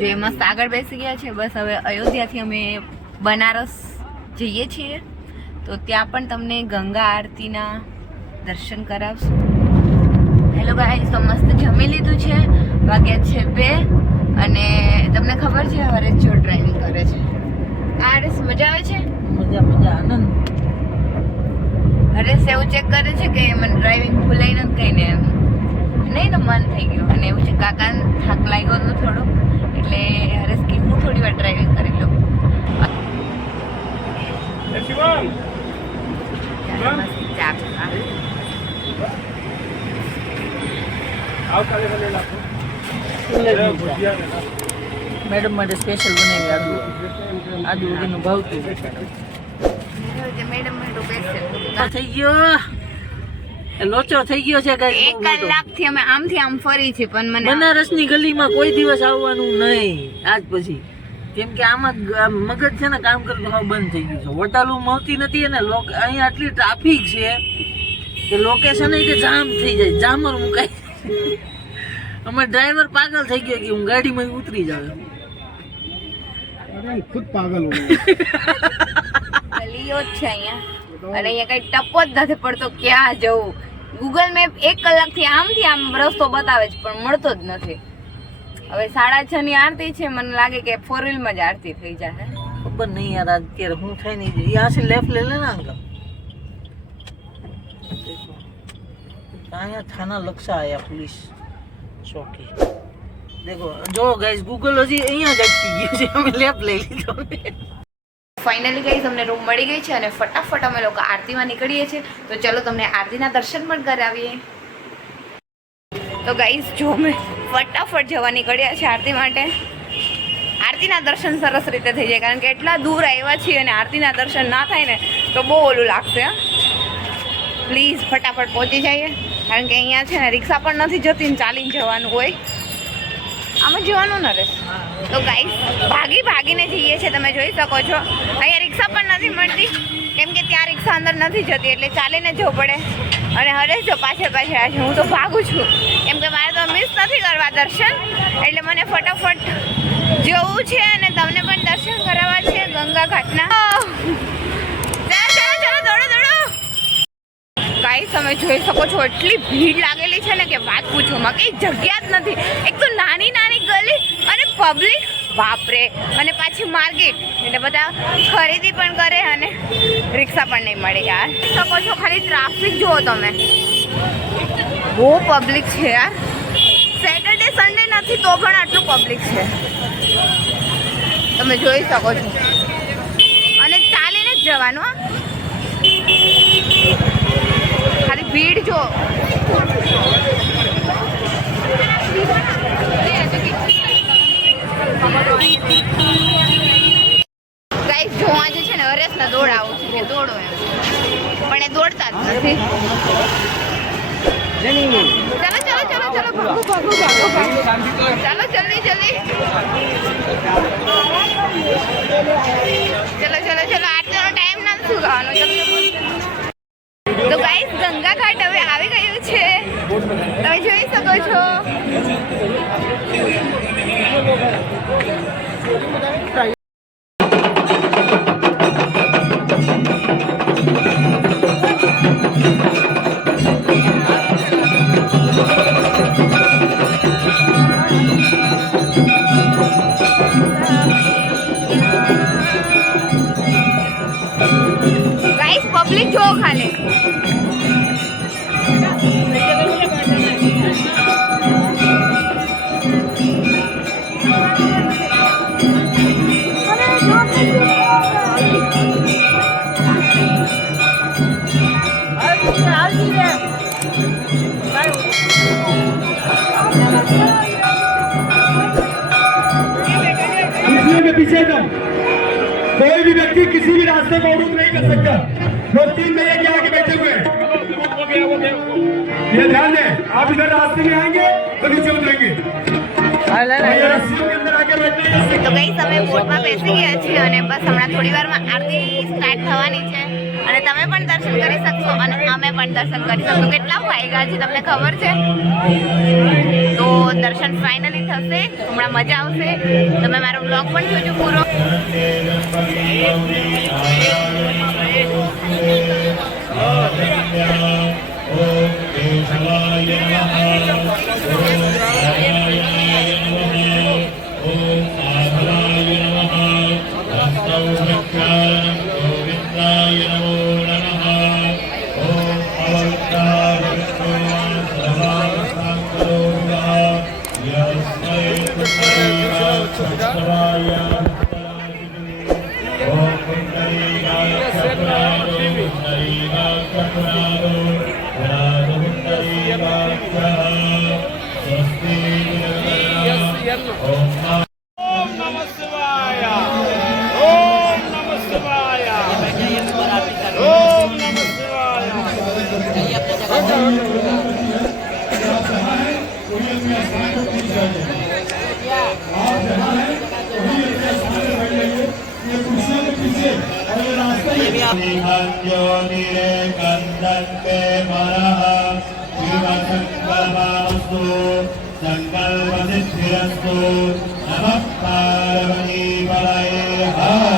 જે મસ્ત આગળ બેસી ગયા છે. બસ હવે અયોધ્યાથી અમે બનારસ જઈએ છીએ, તો ત્યાં પણ તમને ગંગા આરતીના દર્શન કરાવશું. હેલો ગાઈસ, તો મસ્ત જમી લીધું છે, વાગ્યા છે 2 અને તમને ખબર છે હરેશ જો ડ્રાઇવિંગ કરે છે. હરેશ મજા આવે છે? મજા આનંદ. હરેશ એવું ચેક કરે છે કે મને ડ્રાઇવિંગ ભૂલાઈ નથી કઈ ને એમ નહીં તો મન થઈ ગયું. અને એવું છે કાકાને થાક લાગ્યો હતો થોડો, એટલે હરેશ કે હું થોડી વાર ડ્રાઇવિંગ કરી લઉં. મેડમ માટે સ્પેશિયલ બનાવી આદુ વગરનું ભાવતું મેડમ થઈ ગયો. લોચો થઈ ગયો છે ગાઈસ. 1 કલાકથી અમે આમથી આમ ફરી છે, પણ મને બનારસની ગલીમાં કોઈ દિવસ આવવાનું નહીં આજ પછી. કેમ કે આમાં મગજ છે ને કામ કરતું હાવ બંધ થઈ ગયું છે. હોટલો મળતી નથી અને અહીંયા આટલી ટ્રાફિક છે કે લોકેશન કે જામ થઈ જાય, જામર મુકાય. અમે ડ્રાઈવર પાગલ થઈ ગયો કે હું ગાડીમાં ઉતરી જાવ. ખુદ પાગલ ગલીઓ જ છે અહીંયા, અને અહીંયા કઈ ટપો જ નથી પડતો ક્યાં જવું. ગૂગલ મેપ 1 કલાકથી આમથી આમ રસ્તો બતાવે છે પણ મળતો જ નથી. હવે 6:30 ની આરતી છે, મને લાગે કે 4 વ્હીલમાં જ આરતી થઈ જાય. ખબર નહીં યાર અત્યારે હું થાય નહીં. यहाँ से लेफ्ट ले लेना अंकल. यहाँ थाना लक्सा आया पुलिस चौकी. देखो जो गाइस गूगल હજી અહીંયા જ અટકી ગયું છે. અમે લેફ્ટ લઈ લીધો. ફાઇનલી ગાઈસ અમને રૂમ મળી ગઈ છે અને ફટાફટ અમે લોકો આરતીમાં નીકળીએ છીએ. તો ચલો તમને આરતીના દર્શન પણ કરાવીએ. તો ગાઈસ જો અમે ફટાફટ જવા નીકળ્યા છે આરતી માટે. આરતીના દર્શન સરસ રીતે થઈ જાય, કારણ કે એટલા દૂર આવ્યા છીએ અને આરતીના દર્શન ના થાય ને તો બહુ ઓલું લાગશે. પ્લીઝ ફટાફટ પહોંચી જઈએ, કારણ કે અહીંયા છે ને રિક્ષા પણ નથી જતી ને ચાલીને જવાનું હોય. આમાં જવાનું ન રહેશે. તો ગાઈસ ભાગીને જઈએ છીએ, તમે જોઈ શકો છો. અહીંયા રિક્ષા પણ નથી મળતી, કેમ કે ત્યાં રિક્ષા અંદર નથી જતી, એટલે ચાલીને જવું પડે. અને હરેશ જો પાછળ આવે છે, હું તો ભાગું છું કેમ કે મારે તો મિસ નથી કરવા દર્શન, એટલે મને ફટાફટ જવું છે અને તમને પણ દર્શન કરાવવા છે ગંગા ઘાટના. ચાલો દોડો. ગાઈસ તમે જોઈ શકો છો એટલી ભીડ લાગેલી છે ને કે વાત પૂછોમાં, કઈ જગ્યા જ નથી. એક તો નાની ગલી અને પબ્લિક બાપરે, અને પાછી માર્કેટ, એટલે બધા ખરીદી પણ કરે અને રિક્ષા પણ નહીં મળે યાર. શકો છો ખાલી ટ્રાફિક જુઓ તમે, બહુ પબ્લિક છે યાર. સેટરડે સન્ડે નથી તો પણ આટલું પબ્લિક છે, તમે જોઈ શકો છો. અને ચાલીને જ જવાનું. ખાલી ભીડ જો. ગાઈસ જો આજે છે ને હરેશને દોડાવું છે કે દોડો એમ, પણ એ દોડતા જ નથી. ચાલો ભાગો. ચાલો જલ્દી. ચલો આટલો ટાઈમ નથી સુવાનો. તો ગાઈસ ગંગા ઘાટ હવે આવી ગયું છે, તમે જોઈ શકો છો. ગાઈસ પબ્લિક જો ખાલી. के पीछे एकदम कोई भी व्यक्ति किसी भी रास्ते को अवरुद्ध नहीं कर सकता. लोग 3 भैया के आगे बैठे हुए हैं, ये ध्यान दें. आप इधर रास्ते में आएंगे तो नीचे उतरेंगे. તો ગઈ અમે બોટમાં બેસી ગયા છીએ અને બસ હમણાં થોડી વારમાં આરતી સ્ટાર્ટ થવાની છે. અને તમે પણ દર્શન કરી શકશો અને અમે પણ દર્શન કરી શકશો. કેટલા વાગ્યા છે તમને ખબર છે? તો દર્શન ફાઇનલી થશે, હમણાં મજા આવશે. તમે મારો બ્લોગ પણ જોજો પૂરો. संकल्पसिद्धिरस्तु नमः पार्वतीपतये हर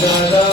Dada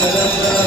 Gracias.